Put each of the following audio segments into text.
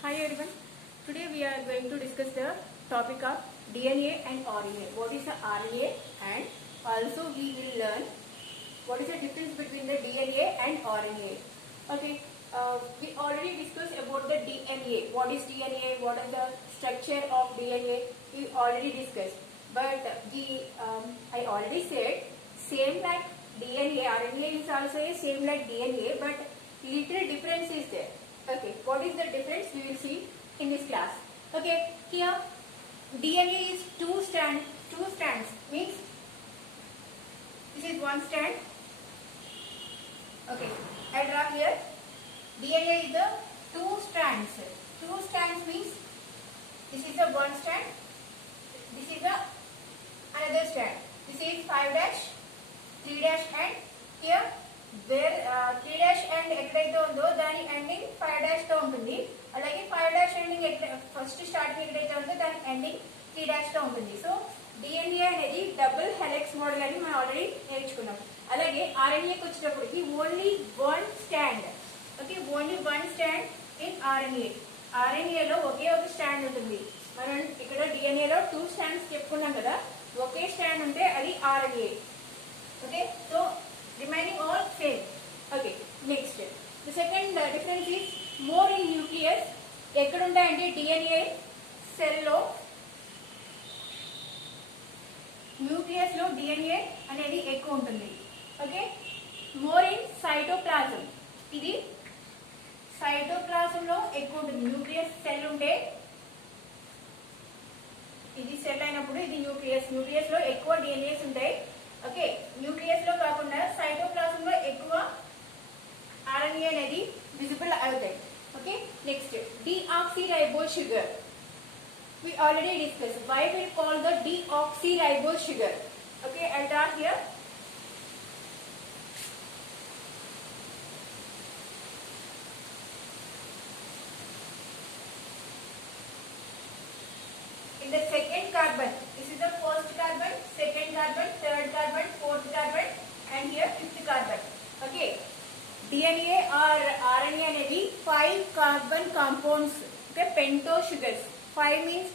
Hi everyone. Today we are going to discuss the topic of DNA and RNA. What is the RNA, and also we will learn what is the difference between the DNA and RNA. Okay. We already discussed about the DNA. What is DNA? What is the structure of DNA? We already discussed. But I already said same like DNA. RNA is also a same like DNA, but little difference is there. Okay, what is the difference we will see in this class. Okay, here DNA is two strands means this is one strand. Okay, I draw here. DNA is the two strands. Two strands means this is the one strand, this is the another strand. This is 5 dash, 3 dash, and here where 3 dash and ఎక్కడైతే ఉందో దాని ending 5 dash తో ఉంటుంది. అలాగే 5 dash ending first starting ఎక్కడైతే ఉందో దాని ending 3 dash తో ఉంటుంది. సో DNA అనేది డబుల్ హెలిక్స్ మోడల్ అని మనం ఆల్రెడీ నేర్చుకున్నాం. అలాగే RNAకి వచ్చేటప్పటికి only one stand. Okay, only one stand in RNA లో ఒకే ఒక స్టాండ్ ఉంటుంది. మనం ఇక్కడ DNA లో 2 స్టాండ్స్ చెప్పుకున్నాం కదా, ఒకే స్టాండ్ ఉంటే అది RNA. Okay, so remaining all same. Okay, next the second difference is more in nucleus. ఎక్కడ ఉంటాయంటే DNA సెల్ లో, న్యూక్లియస్ లో DNA అనేది ఎక్కువ ఉంటుంది. Okay, more in cytoplasm. ఇది సైటోప్లాజం లో ఎక్కువ ఉంటుంది. న్యూక్లియస్ సెల్ ఉంటే ఇది సెల్ అయినప్పుడు ఇది న్యూక్లియస్ లో ఎక్కువ DNAs ఉంటాయి. ఓకే, న్యూక్లియస్ లో కాకుండా సైటోప్లాజం లో ఎక్కువ RNA అనేది విజిబుల్ అవుతాయి. Okay, next deoxyribose sugar. We already discussed why we call the deoxyribose sugar. Okay, I'll draw here. In the second carbon, this is the first carbon, second carbon, third carbon, fourth carbon, and here fifth carbon. Okay, DNA or RNA అనేది 5 carbon compounds. Okay, pento sugars. 5 means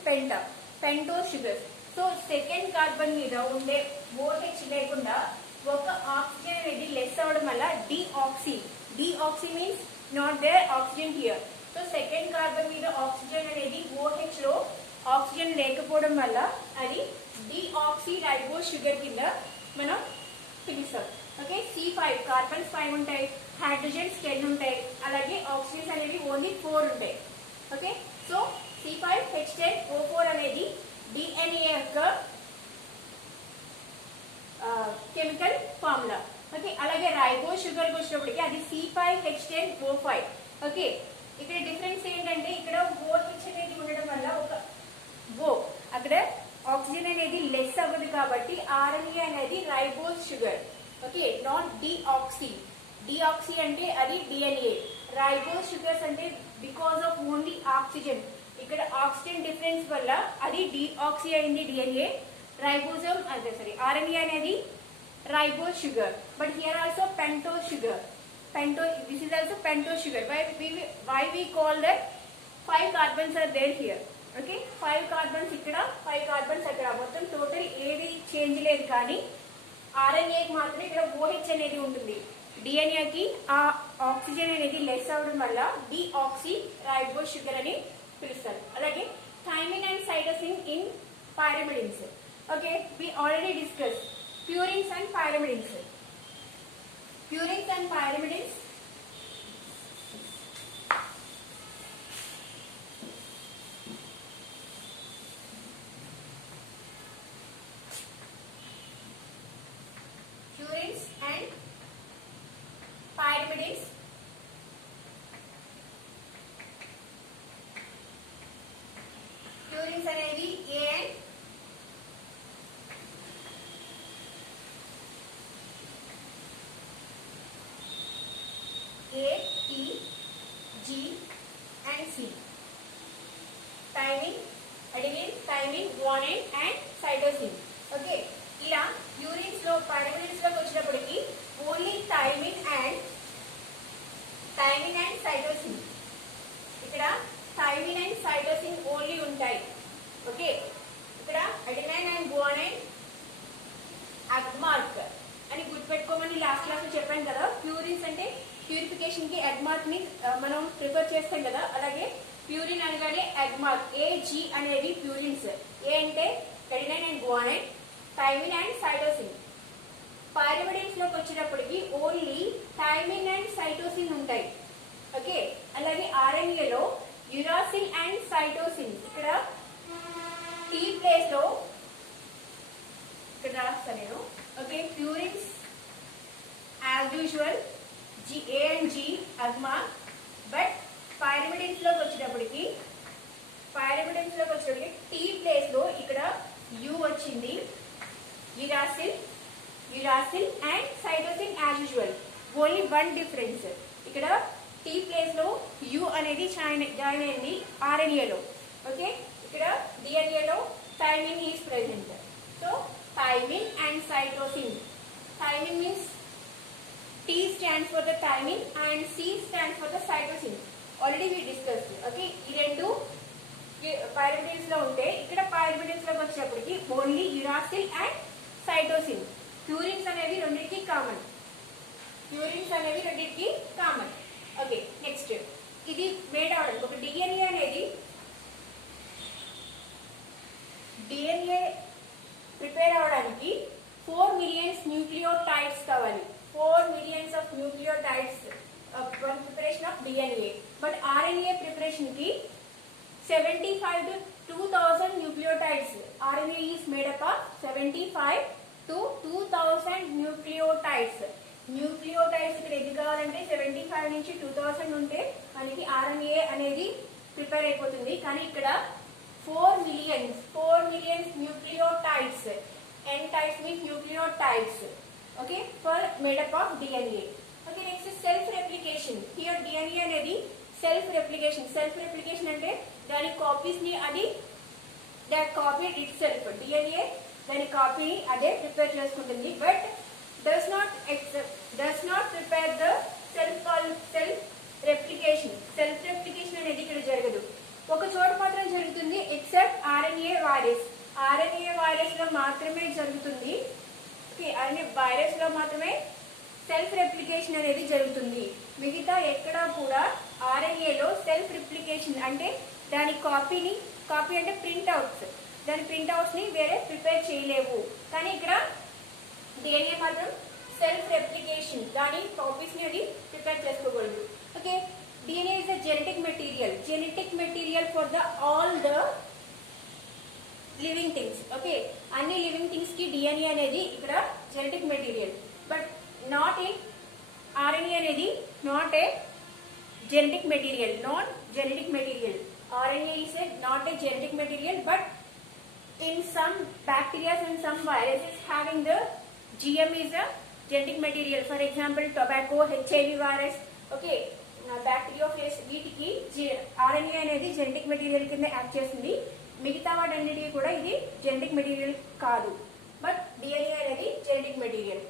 pento sugars. So second carbon మీద ఉండే OH లేకుండా ఒక oxygen అనేది less అవడం వల్ల deoxy means not there oxygen here. So second carbon మీద oxygen అనేది OH లో ఆక్సిజన్ లేకపోవడం వల్ల అది deoxyribose sugar కింద మనం పిలుస్తాం. ఓకే, C5 కార్బన్స్ 5 ఉంటాయి, హైడ్రోజన్స్ 10 ఉంటాయి, అలాగే ఆక్సిజన్స్ అనేవి ఓన్లీ 4 ఉంటాయి. ఓకే, సో C5H10O4 అనేది DNA యొక్క కెమికల్ ఫార్ములా. ఓకే, అలాగే రైబోస్ షుగర్ కి వచ్చినప్పటికీ అది C5H10O5. ఓకే, ఇక్కడ డిఫరెన్స్ ఏంటంటే ఇక్కడ OH అనేది ఉండడం వల్ల ఒక అక్కడ ఆక్సిజన్ అనేది లెస్ అవ్వదు కాబట్టి RNA అనేది ribose sugar. Okay, not deoxy అంటే అది DNA. రైబోస్ షుగర్స్ అంటే బికాస్ ఆఫ్ ఓన్లీ ఆక్సిజన్. ఇక్కడ ఆక్సిజన్ డిఫరెన్స్ వల్ల అది డిఆక్సీ అయింది DNA. రైబోజోమ్ RNA అనేది ribose sugar. But here also pento sugar. This is also pento sugar. Why we call that 5 carbons are there here. Okay, 5 carbons ఇక్కడ, 5 carbons అక్కడ, మొత్తం total ఏది change లేదు. కానీ RNAకి మాత్రం ఇక్కడ OH అనేది ఉంటుంది. DNAకి ఆ ఆక్సిజన్ అనేది లెస్ అవడం వల్ల deoxyribose sugar అని పిలుస్తారు. అలాగే thymine and cytosine in pyrimidines. Okay, we already discussed purines and pyrimidines. Purines and pyrimidines purines అనేవి A, T, G and C. Thymine, adenine, thymine, guanine and cytosine. Okay, ఇలా purines లో pyrimidines లోకి వచ్చినప్పటికీ only thymine and cytosine. ఇక్కడ చెప్పాను కదా, purines అంటే purification కి ఎగ్ మార్క్ ని మనం ప్రిఫర్ చేస్తాం కదా, అలాగే ప్యూరిన్ అనగానే ఎగ్ మార్క్ AG అనేవి ప్యూరిన్స్. ఏ అంటే adenine and guanine, thymine and cytosine. Pyrimidines లోకి వచ్చేటప్పటికి ఓన్లీ థైమిన్ అండ్ సైటోసిన్ ఉంటాయి. ఓకే, అలాగే RNAలో యురాసిల్ అండ్ సైటోసిన్. ఇక్కడ T ప్లేస్ లో ఇక్కడ రాస్తాను నేను. Okay, purines as usual A and G అగ్మా. బట్ పైరిమిడిన్స్ లోకి వచ్చేటప్పటికి T ప్లేస్ లో ఇక్కడ U వచ్చింది. Uracil and cytosine as usual. Only one difference, ఇక్కడ T ప్లేస్ లో U అనేది జాయిన్ అయింది RNAలో. ఓకే, ఇక్కడ DNA లో thymine is present. So thymine and cytosine. Thymine means T stands for the thymine and C stands for the cytosine. Already we discussed. Okay, ఈ రెండు పైరిమిడిన్స్ లో ఉంటే ఇక్కడ పైరిమిడిన్స్ లోకి వచ్చేటప్పటికి only uracil and cytosine. Purines అనేవి రెండింటికి కామన్. ఓకే, నెక్స్ట్ ఇది మేడ్ అవడానికి ఒక DNA అనేది ప్రిపేర్ అవడానికి 4 million న్యూక్లియోటైడ్స్ కావాలి. 4 million of nucleotides for preparation of DNA. But RNA preparation ki 75 to 2000 nucleotides. RNA is made up of 75 to 2000 nucleotides. Nucleotides ఇక్కడ ఎన్ని కావాలంటే 75 నుంచి 2000 ఉంటే మనకి RNA అనేది ప్రిపేర్ అయిపోతుంది. కానీ ఇక్కడ 4 million nucleotides. N types means nucleotides. Okay, for made up of DNA. Okay, next is self replication. Here DNA అనేది self replication అంటే దాని కాపీస్ ని అది that copied itself. DNA దాని కాపీని అదే ప్రిపేర్ చేసుకుంటుంది. But does not prepare the self replication. Self replication అనేది ఇక్కడ జరగదు. ఒక చోట మాత్రం జరుగుతుంది, ఎక్సెప్ట్ RNA వైరస్ లో మాత్రమే జరుగుతుంది. వైరస్ లో మాత్రమే సెల్ఫ్ రెప్లికేషన్ అనేది జరుగుతుంది. మిగతా ఎక్కడా కూడా RNAలో సెల్ఫ్ రెప్లికేషన్ అంటే దాని కాపీ అంటే ప్రింట్అవుట్స్ ని వేరే ప్రిపేర్ చేయలేవు. కానీ ఇక్కడ DNA మాత్రం సెల్ఫ్ రెప్లికేషన్ దాని కాపీస్ ని అది ప్రిపేర్ చేసుకోగలదు. Okay, DNA is a genetic material for all the living things. Okay, అన్ని లివింగ్ థింగ్స్ కి DNA అనేది ఇక్కడ genetic material. But not in RNA అనేది not a genetic material. RNA is not a genetic material, but in some bacteria and some viruses having the GM is a genetic material. For example, tobacco, HIV virus. Okay, bacteriophage వీటికి RNA అనేది genetic material కింద act చేస్తుంది. మిగతా వాటన్నిటికీ కూడా ఇది genetic material కాదు. But DNA అనేది genetic material.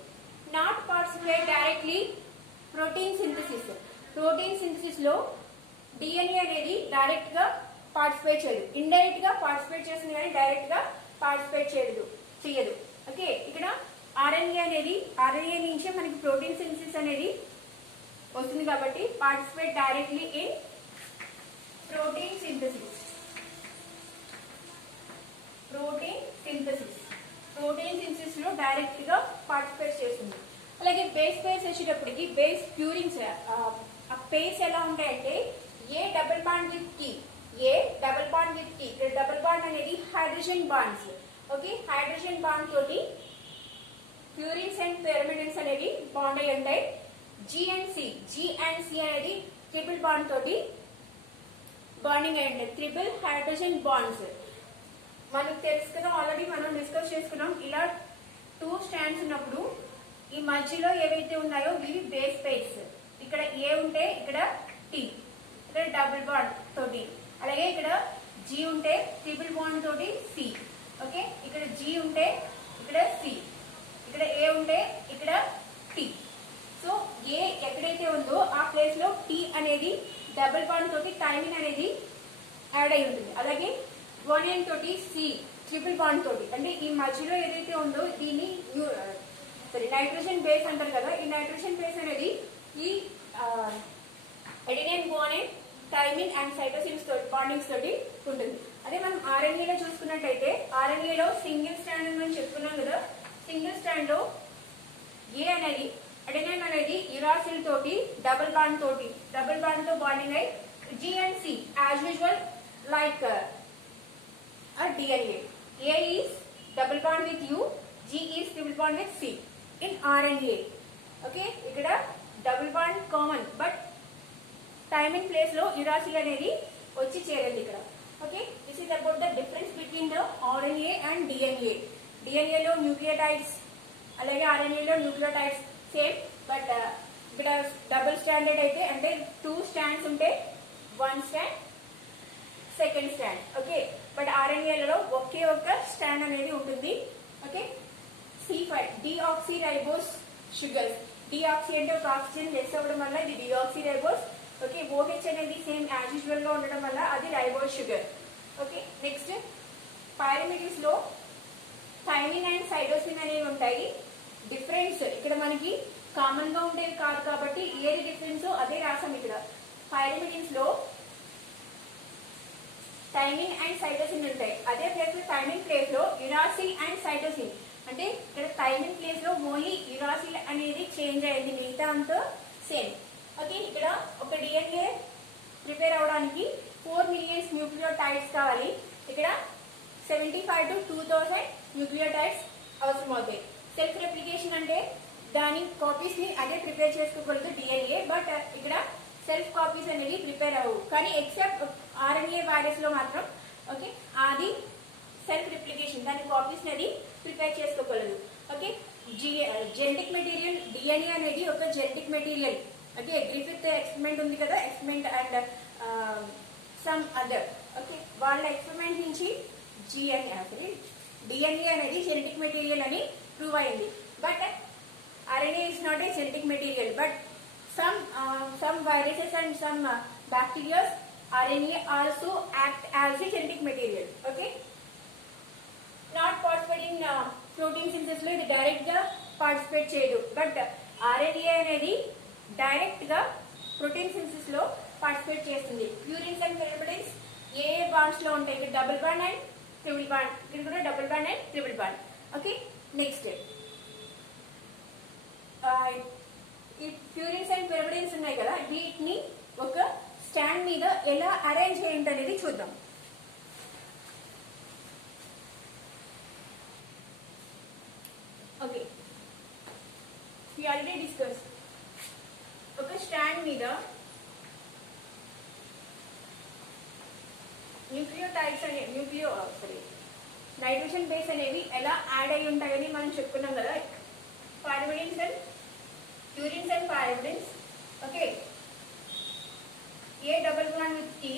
Not participate directly protein synthesis లో DNA అనేది డైరెక్ట్ గా పార్టిసిపేట్ చేయదు. ఇండైరెక్ట్ గా పార్టిసిపేట్ చేస్తుంది కానీ డైరెక్ట్ గా పార్టిసిపేట్ చేయదు. ఓకే, ఇక్కడ RNA నుంచే మనకి ప్రోటీన్ సింథసిస్ అనేది వస్తుంది కాబట్టి participate directly in protein synthesis లో డైరెక్ట్ గా పార్టిసిపేట్ చేస్తుంది. అలాగే బేస్ పేర్స్ వచ్చేటప్పటికి బేస్ ప్యూరిన్స్ ఆ పేర్స్ ఎలా ఉంటాయంటే A double bond with T. Double bond అనేది hydrogen bonds. Okay, hydrogen bond తోటి ప్యూరిన్స్ అండ్ పిరిమిడిన్స్ అనేవి బాండ్ అయి ఉంటాయి. G and C అనేది ట్రిపుల్ బాండ్ తోటి బాండింగ్ అయి ఉంటాయి. ట్రిపుల్ హైడ్రోజన్ బాండ్స్ మనకు తెలుసు కదా, ఆల్రెడీ మనం డిస్కస్ చేసుకున్నాం. ఇలా 2 స్టాండ్స్ ఉన్నప్పుడు ఈ మధ్యలో ఏవైతే ఉన్నాయో ఇవి బేస్ పేర్స్. ఇక్కడ A ఉంటే ఇక్కడ T, ఇక్కడ డబుల్ బాండ్ తోటి. అలాగే ఇక్కడ G ఉంటే ట్రిపుల్ బాండ్ తోటి C. ఓకే, ఇక్కడ G ఉంటే ఇక్కడ C, ఇక్కడ A ఉంటే ఇక్కడ T. సో ఏ ఎక్కడైతే ఉందో ఆ ప్లేస్ లో T అనేది డబుల్ బాండ్ తోటి థైమిన్ అనేది యాడ్ అయి ఉంటుంది. అలాగే గువానైన్ తోటి C ట్రిపుల్ బాండ్ తోటి, అంటే ఈ మధ్యలో ఏదైతే ఉందో దీన్ని సారీ నైట్రోజన్ బేస్ అంటారు కదా, ఈ నైట్రోజన్ బేస్ అనేది ఈ అడెనైన్ గువానైన్ థైమిన్ అండ్ సైటోసిన్స్ తోటి బాండింగ్స్ తోటి ఉంటుంది. అదే మనం ఆర్ఎన్ఏలో చూసుకున్నట్టయితే ఆర్ఎన్ఏలో సింగిల్ స్ట్రాండ్ అని మనం చెప్పుకున్నాం కదా, సింగిల్ స్ట్రాండ్ లో ఏ అనేది అడెనైన్ అనేది యురాసిల్ తోటి డబుల్ బాండ్ తో బాండింగ్ అయి G and C as usual like a DNA. A is double bond with U, G is triple bond with C in RNA. Okay, ఇక్కడ double bond common but thymine place లో uracil అనేది వచ్చి చేరింది ఇక్కడ. Okay, this is about the difference between the RNA and DNA. DNA లో nucleotides అలాగే RNA లో nucleotides same but ఇక్కడ డబుల్ స్టాండర్డ్ అయితే అంటే 2 స్టాండ్స్ ఉంటే 1 stand second stand. Okay, but ఆర్ఎన్ఏలలో ఒకే ఒక్క స్టాండ్ అనేది ఉంటుంది. Okay, C5 deoxy ribose sugars. Deoxy అంటే ఒక ఆక్సిజన్ లెస్ అవ్వడం వల్ల ఇది డిఆక్సీ రైబోస్. ఓకే, OH అనేది సేమ్ యాజ్ యూజువల్ గా ఉండడం వల్ల అది ribose sugar. Okay, next pyrimidines లో థైమిన్ అండ్ సైటోసిన్ అనేవి ఉంటాయి. డిఫరెన్స్ ఇక్కడ మనకి కామన్ గా ఉండేది కాదు కాబట్టి ఏది డిఫరెన్స్ అదే రాసాం ఇక్కడ. పైరమిడిన్స్ లో థైమిన్ అండ్ సైటోసిన్ ఉంటాయి, అదే ప్లేస్ లో థైమిన్ ప్లేస్ లో యురాసిల్ అండ్ సైటోసిన్. అంటే ఇక్కడ థైమిన్ ప్లేస్ లో ఓన్లీ యురాసిల్ అనేది చేంజ్ అయింది, మిగతా అంతా సేమ్. ఓకే, ఇక్కడ ఒక డిఎన్ఏ ప్రిపేర్ అవడానికి 4 మిలియన్స్ న్యూక్లియోటైడ్స్ కావాలి. ఇక్కడ 75 to 2000 న్యూక్లియోటైడ్స్ అవసరం అవుతాయి. సెల్ఫ్ రెప్లికేషన్ అంటే దాని కాపీస్ ని అదే ప్రిపేర్ చేసుకోగలదు డిఎన్ఏ, బట్ ఇక్కడ సెల్ఫ్ కాపీస్ అనేవి ప్రిపేర్ అవ్వవు. కానీ ఎక్సెప్ట్ ఆర్ఎన్ఏ వైరస్ లో మాత్రం ఓకే అది సెల్ఫ్ రిప్లికేషన్ దాని కాపీస్ అనేది ప్రిపేర్ చేసుకోగలదు. ఓకే, జెనెటిక్ మెటీరియల్ డిఎన్ఏ అనేది ఒక genetic material. Okay, Griffith experiment ఉంది కదా, experiment and some other. Okay, వాళ్ళ ఎక్స్పెరిమెంట్ నుంచి డిఎన్ఏ అనేది జెనెటిక్ మెటీరియల్ అని ప్రూవ్ అయింది. But RNA is not a genetic material, but some viruses and some bacteria RNA also act as a genetic material. Okay, not participate in protein synthesis లో ఇది direct గా participate చేయదు, but RNA అనేది direct గా protein synthesis లో participate చేస్తుంది. Purines and పిరిమిడిన్స్ A bonds లో ఉంటాయి, ఇక్కడ double bond and triple bond, ఇక్కడ కూడా double bond and triple bond. Okay, next ఈ ప్యూరిన్స్ అండ్ పిరిమిడిన్స్ ఉన్నాయి కదా, వీటిని ఒక స్టాండ్ మీద ఎలా అరేంజ్ చేయండి అనేది చూద్దాం. ఓకే, we already discussed ఒక స్టాండ్ మీద నైట్రోజన్ బేస్ అనేవి ఎలా యాడ్ అయి ఉంటాయని మనం చెప్పుకున్నాం కదా, pyrimidines and purines and pyrimidines. Okay, A double bond with T,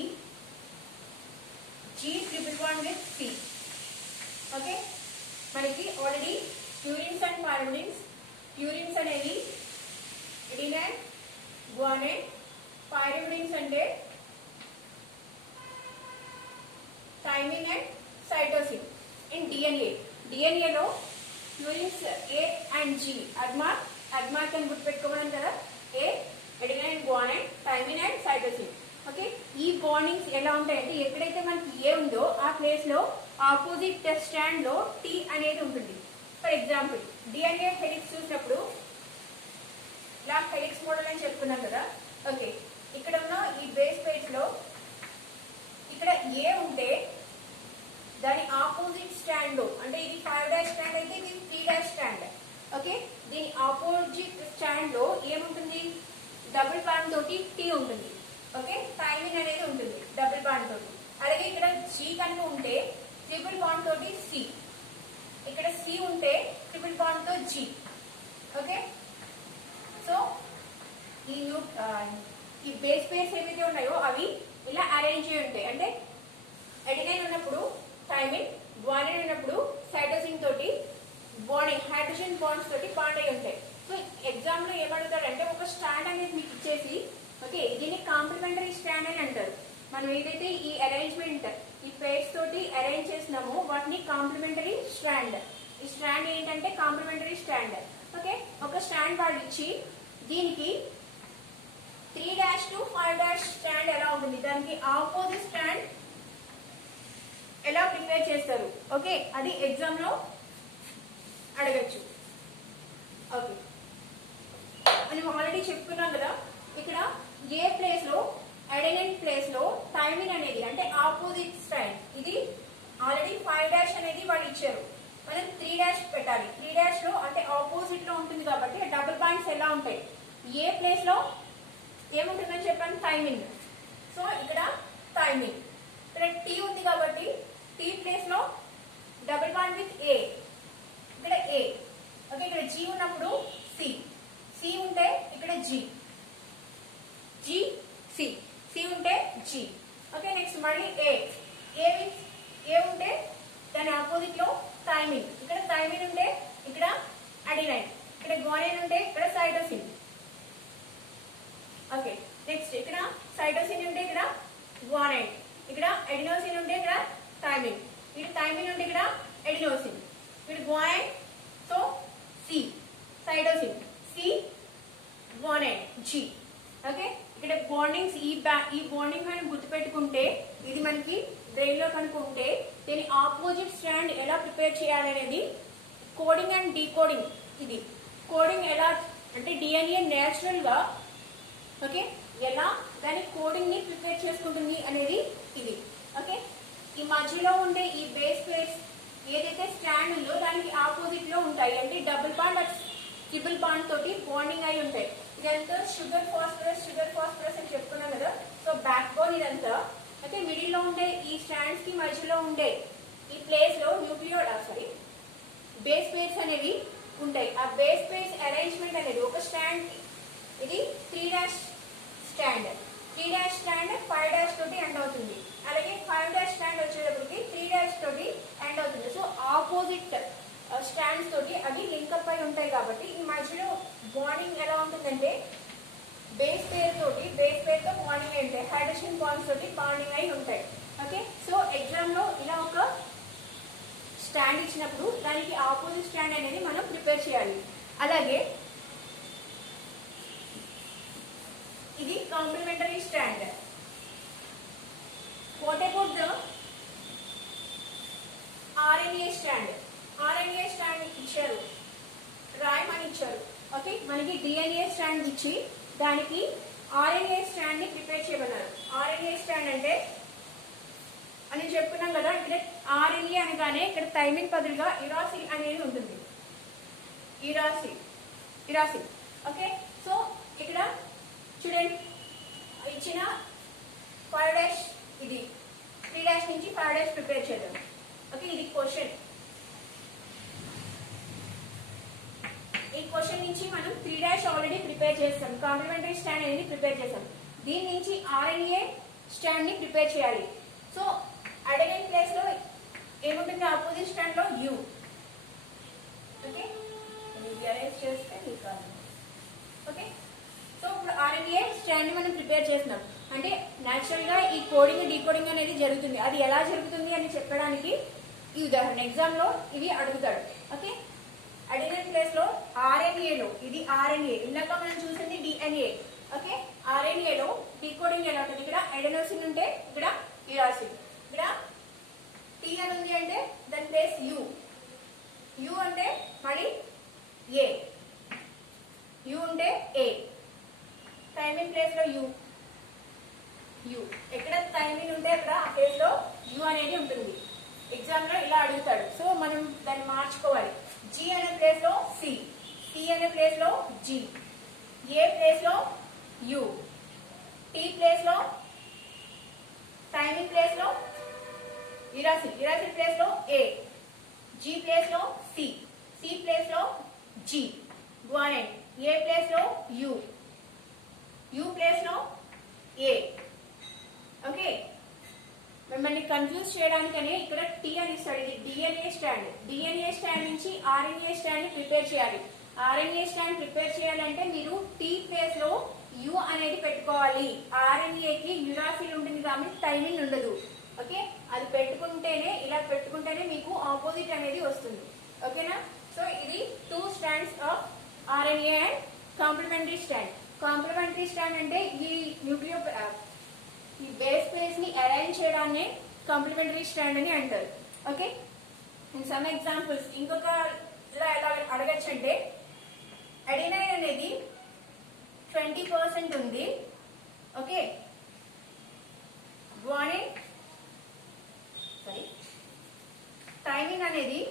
G triple bond with C. Okay, మనకి already purines and pyrimidines, purines అనేవి adenine, guanine, pyrimidines అంటే thymine and cytosine. In DNA లో purines A and G, Agmark అని గుర్తుపెట్టుకోమని కదా, A adenine guanine thymine and cytosine. Okay, ఈ bondings ఎలా ఉంటాయంటే ఎక్కడైతే మనకి ఏ ఉందో ఆ ప్లేస్ లో ఆపోజిట్ స్టాండ్ లో T అనేది ఉంటుంది. ఫర్ ఎగ్జాంపుల్ డిఎన్ఏ హెలిక్స్ చూసినప్పుడు ఇలా హెలిక్స్ మోడల్ అని చెప్పుకున్నాం కదా. ఓకే, ఇక్కడ ఉన్న ఈ బేస్ పేజ్ లో ఇక్కడ ఏ ఉంటే దాని ఆపోజిట్ స్టాండ్ లో, అంటే ఇది 5' స్టాండ్ అయితే ఇది 3' స్టాండ్. ఓకే, దీని ఆపోజిట్ స్టాండ్ లో ఏముంటుంది, డబుల్ బాండ్ తోటి T ఉంటుంది. ఓకే, థైమిన్ అనేది ఉంటుంది డబుల్ బాండ్ తోటి. అలాగే ఇక్కడ G కనుక ఉంటే ట్రిపుల్ బాండ్ తోటి C, ఇక్కడ C ఉంటే ట్రిపుల్ బాండ్ తో G. ఓకే, సో ఈ బేస్ పేర్స్ ఏవైతే ఉన్నాయో అవి ఇలా అరేంజ్ అయి ఉంటాయి. అంటే అడెనైన్ ఉన్నప్పుడు థైమిన్, గ్వానైన్ ఉన్నప్పుడు సైటోసిన్ తోటి బాండింగ్ హైడ్రోజన్ బాండ్స్ తోటి బాండ్ అయి ఉంటాయి. సో ఎగ్జామ్ లో ఏమడుగుతారంటే ఒక స్టాండ్ అనేది మీకు ఇచ్చేసి, ఓకే దీన్ని కాంప్లిమెంటరీ స్టాండ్ అని అంటారు. మనం ఏదైతే ఈ అరేంజ్మెంట్ ఈ పేర్స్ తోటి అరేంజ్ చేసినామో వాటిని కాంప్లిమెంటరీ స్టాండ్. ఈ స్టాండ్ ఏంటంటే కాంప్లిమెంటరీ స్టాండ్. ఓకే, ఓకే, ఒక స్టాండ్ వాళ్ళు ఇచ్చి దీనికి 3' to 5' స్టాండ్ ఎలా ఉంటుంది, దానికి ఆపోజిట్ స్టాండ్ ఎలా ప్రిపేర్ చేస్తారు. ఓకే, అది ఎగ్జామ్ లో అడగచ్చు. ఓకే, మనం ఆల్రెడీ చెప్పుకున్నాం కదా, ఇక్కడ ఏ ప్లేస్ లో అడెనైన్ ప్లేస్ లో థైమిన్ అనేది అంటే ఆపోజిట్ స్టాండ్, ఇది ఆల్రెడీ 5' అనేది వాళ్ళు ఇచ్చారు, మనం 3' పెట్టాలి. 3' లో అంటే ఆపోజిట్ లో ఉంటుంది కాబట్టి డబుల్ బాండ్స్ ఎలా ఉంటాయి, ఏ ప్లేస్ లో ఏముంటుందని చెప్పాను, థైమిన్. సో ఇక్కడ థైమిన్, ఇక్కడ టీ ఉంది కాబట్టి టీ ప్లేస్ లో డబుల్ బాండ్ విత్ ఏ, ఇక్కడ ఏ. ఓకే, ఇక్కడ జీ ఉన్నప్పుడు సి, సి ఉంటే ఇక్కడ జీ, జీ సి, సి ఉంటే జీ. ఓకే, నెక్స్ట్ మళ్ళీ ఏ, ఏ ఉంటే దాని ఆపోజిట్ లో థైమిన్, ఇక్కడ థైమిన్ ఉంటే ఇక్కడ అడినైన్, ఇక్కడ గ్వానైన్ ఉంటే ఇక్కడ సైటోసిన్. ఓకే, నెక్స్ట్ ఇక్కడ సైటోసిన్ ఉంటే ఇక్కడ గ్వానైన్, ఇక్కడ ఎడినోసిన్ ఉంటే ఇక్కడ థైమిన్, ఇక్కడ థైమిన్ ఉంటే ఇక్కడ ఎడినోసిన్, ఇక్కడ guanine, so C cytosine, C guanine, G. Okay, ఇక్కడ బాండింగ్స్, ఈ బాండింగ్ మనం గుర్తుపెట్టుకుంటే ఇది మనకి బ్రెయిన్ లో కనుక్కుంటే దీని ఆపోజిట్ స్టాండ్ ఎలా ప్రిపేర్ చేయాలనేది కోడింగ్ అండ్ డీకోడింగ్. ఇది కోడింగ్ ఎలా అంటే డిఎన్ఏ నేచురల్ గా ఓకే ఎలా దాని కోడింగ్ ని ప్రిపేర్ చేసుకుంటుంది అనేది ఇది. ఓకే, ఈ మధ్యలో ఉండే ఈ బేస్ పేర్స్ ఏదైతే స్టాండ్ ఉందో దానికి ఆపోజిట్ లో ఉంటాయి, అంటే డబుల్ బాండ్ ట్రిపుల్ బాండ్ తోటి బాండింగ్ అయి ఉంటాయి. ఇదంతా షుగర్ ఫాస్ఫరస్ అని చెప్పుకున్నాం కదా, సో బ్యాక్ బోన్ ఇదంతా. ఓకే, మిడిల్ లో ఉండే ఈ స్టాండ్స్ కి మధ్యలో ఉండే ఈ ప్లేస్ లో బేస్ పేర్స్ అనేవి ఉంటాయి. ఆ బేస్ పేర్స్ అరేంజ్మెంట్ అనేది ఒక స్టాండ్, ఇది 3' స్టాండ్, 3' స్టాండ్ 5' తోటి ఎండ్ అవుతుంది. అలాగే 5' స్టాండ్ వచ్చేటప్పటికి 3' తోటి ఎండ్ అవుతుంది. సో ఆపోజిట్ స్టాండ్స్ తోటి అవి లింకప్ అయి ఉంటాయి కాబట్టి ఈ మధ్యలో బాండింగ్ ఎలా ఉంటుందంటే బేస్ పేర్తో బాండింగ్ అయి ఉంటాయి, హైడ్రోజన్ బాండ్స్ తోటి బాండింగ్ అయి ఉంటాయి. ఓకే, సో ఎగ్జామ్ లో ఇలా ఒక స్టాండ్ ఇచ్చినప్పుడు దానికి ఆపోజిట్ స్టాండ్ అనేది మనం ప్రిపేర్ చేయాలి. అలాగే ఇది complementary stand. What about the RNA stand? RNA stand ఇచ్చారు, రాయమని ఇచ్చారు. ఓకే, మనకి డిఎన్ఏ స్టాండ్ ఇచ్చి దానికి ఆర్ఎన్ఏ స్టాండ్ ని ప్రిపేర్ చేయమన్నారు. ఆర్ఎన్ఏ స్టాండ్ అంటే అని చెప్పుకున్నాం కదా, ఇక్కడ ఆర్ఎన్ఏ అనగానే ఇక్కడ థైమిన్ బదులుగా యురాసిల్ అనేది ఉంటుంది, యురాసిల్. ఓకే, సో ఇక్కడ చూడండి ఇచ్చిన 5' ఇది 3' నుంచి 5' ప్రిపేర్ చేద్దాం. ఓకే, ఇది క్వశ్చన్. ఈ క్వశ్చన్ నుంచి మనం 3' ఆల్రెడీ ప్రిపేర్ చేస్తాం, కాంప్లిమెంటరీ స్టాండ్ అనేది ప్రిపేర్ చేస్తాం. దీని నుంచి ఆర్ఎన్ఏ స్టాండ్ ని ప్రిపేర్ చేయాలి. సో అడెనైన్ ప్లేస్ లో ఏముంటుంది, ఆపోజిట్ స్టాండ్ లో యు. ఓకే, ఓకే, సో ఇప్పుడు ఆర్ఎన్ఏ స్టాండ్ ని మనం ప్రిపేర్ చేస్తున్నాం. అంటే నేచురల్ గా ఈ కోడింగ్ డీకోడింగ్ అనేది జరుగుతుంది. అది ఎలా జరుగుతుంది అని చెప్పడానికి ఈ ఉదాహరణ ఎగ్జామ్ లో ఇవి అడుగుతాడు. ఓకే, అడెనైన్ ప్లేస్ లో ఆర్ఎన్ఏలో ఇది ఆర్ఎన్ఏ, ఇందాక మనం చూసింది డిఎన్ఏ. ఓకే, ఆర్ఎన్ఏలో డీకోడింగ్ ఎలా ఉంటుంది, ఇక్కడ అడెనోసిన్ ఉంటే ఇక్కడ యురాసిల్, ఇక్కడ టీ అని ఉంది అంటే దాని ప్లేస్ యు అంటే మళ్ళీ ఏ, యు ఉంటే ఏ, థైమిన్ ప్లేస్ లో యు, ఎక్కడ థైమిన్ ఉంటే అక్కడ ఆ ప్లేస్ లో యు అనేది ఉంటుంది. ఎగ్జామ్ లో ఇలా అడుగుతాడు, సో మనం దాన్ని మార్చుకోవాలి. జీ అనే ప్లేస్ లో సి, అనే ప్లేస్ లో జీ, ఏ ప్లేస్ లో యు, టీ ప్లేస్ లో థైమిన్ ప్లేస్ లో యురాసిల్ ప్లేస్ లో ఏ, జీ ప్లేస్ లో సి ప్లేస్ లో జీ, గ్వానైన్ ఏ ప్లేస్ లో యు ప్లేస్ లో ఏ. ఓకే, మిమ్మల్ని కన్ఫ్యూజ్ చేయడానికనే ఇక్కడ టీ అని ఇస్తాడు. ఇది డిఎన్ఏ స్టాండ్ నుంచి ఆర్ఎన్ఏ స్టాండ్ ని ప్రిపేర్ చేయాలి. ఆర్ఎన్ఏ స్టాండ్ ప్రిపేర్ చేయాలంటే మీరు టీ ప్లేస్ లో యు అనేది పెట్టుకోవాలి. ఆర్ఎన్ఏకి యురాసిల్ ఉంటుంది కాబట్టి థైమిన్ ఉండదు. ఓకే, అది పెట్టుకుంటేనే ఇలా పెట్టుకుంటేనే మీకు ఆపోజిట్ అనేది వస్తుంది. ఓకేనా, సో ఇది 2 stands of RNA and complementary strand. Complementary strand అంటే ఈ న్యూక్లియో ఈ బేస్ పేస్ ని అరేంజ్ చేయడాన్ని కాంప్లిమెంటరీ స్ట్రాండ్ అని అంటారు. ఓకే, ఇన్ సమ్ ఎగ్జాంపుల్స్ ఇంకొక ఇలా ఎలా అడగచ్చు అంటే అడినైన్ అనేది 20% ఉంది. ఓకే, గ్వానిన్ థైమిన్ అనేది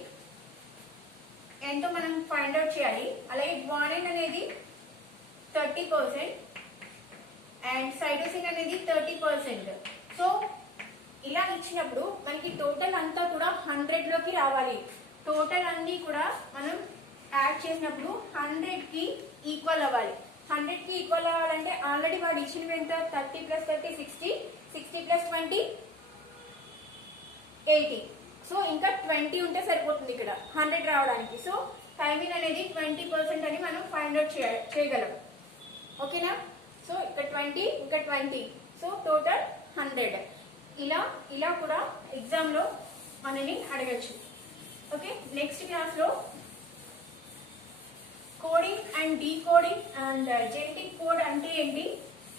ఎంతో మనం ఫైండ్ అవుట్ చేయాలి. అలాగే గ్వానిన్ అనేది 30% అండ్ సైటోసిన్ అనేది 30%. సో ఇలా ఇచ్చినప్పుడు మనకి టోటల్ అంతా కూడా 100 లోకి రావాలి. టోటల్ అన్ని కూడా మనం యాడ్ చేసినప్పుడు 100 కి ఈక్వల్ అవ్వాలి. 100 కి ఈక్వల్ అవ్వాలంటే ఆల్రెడీ వాడు ఇచ్చినవి ఎంత 30 + 30 60, 60 + 20 80. సో ఇంకా 20 ఉంటే సరిపోతుంది ఇక్కడ 100 రావడానికి. సో థైమిన్ అనేది 20% అని మనం ఫైండ్ అవుట్ చేయగలం. ఓకేనా? సో ఇక్కడ 20 ఇంకా 20, సో టోటల్ 100. ఇలా కూడా ఎగ్జామ్ లో మనని అడగచ్చు. ఓకే, నెక్స్ట్ క్లాస్ లో coding and decoding and genetic code అంటే ఏంటి,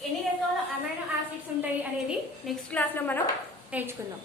ఎన్ని రకాల అమైనో యాసిడ్స్ ఉంటాయి అనేది నెక్స్ట్ క్లాస్ లో మనం నేర్చుకుందాం.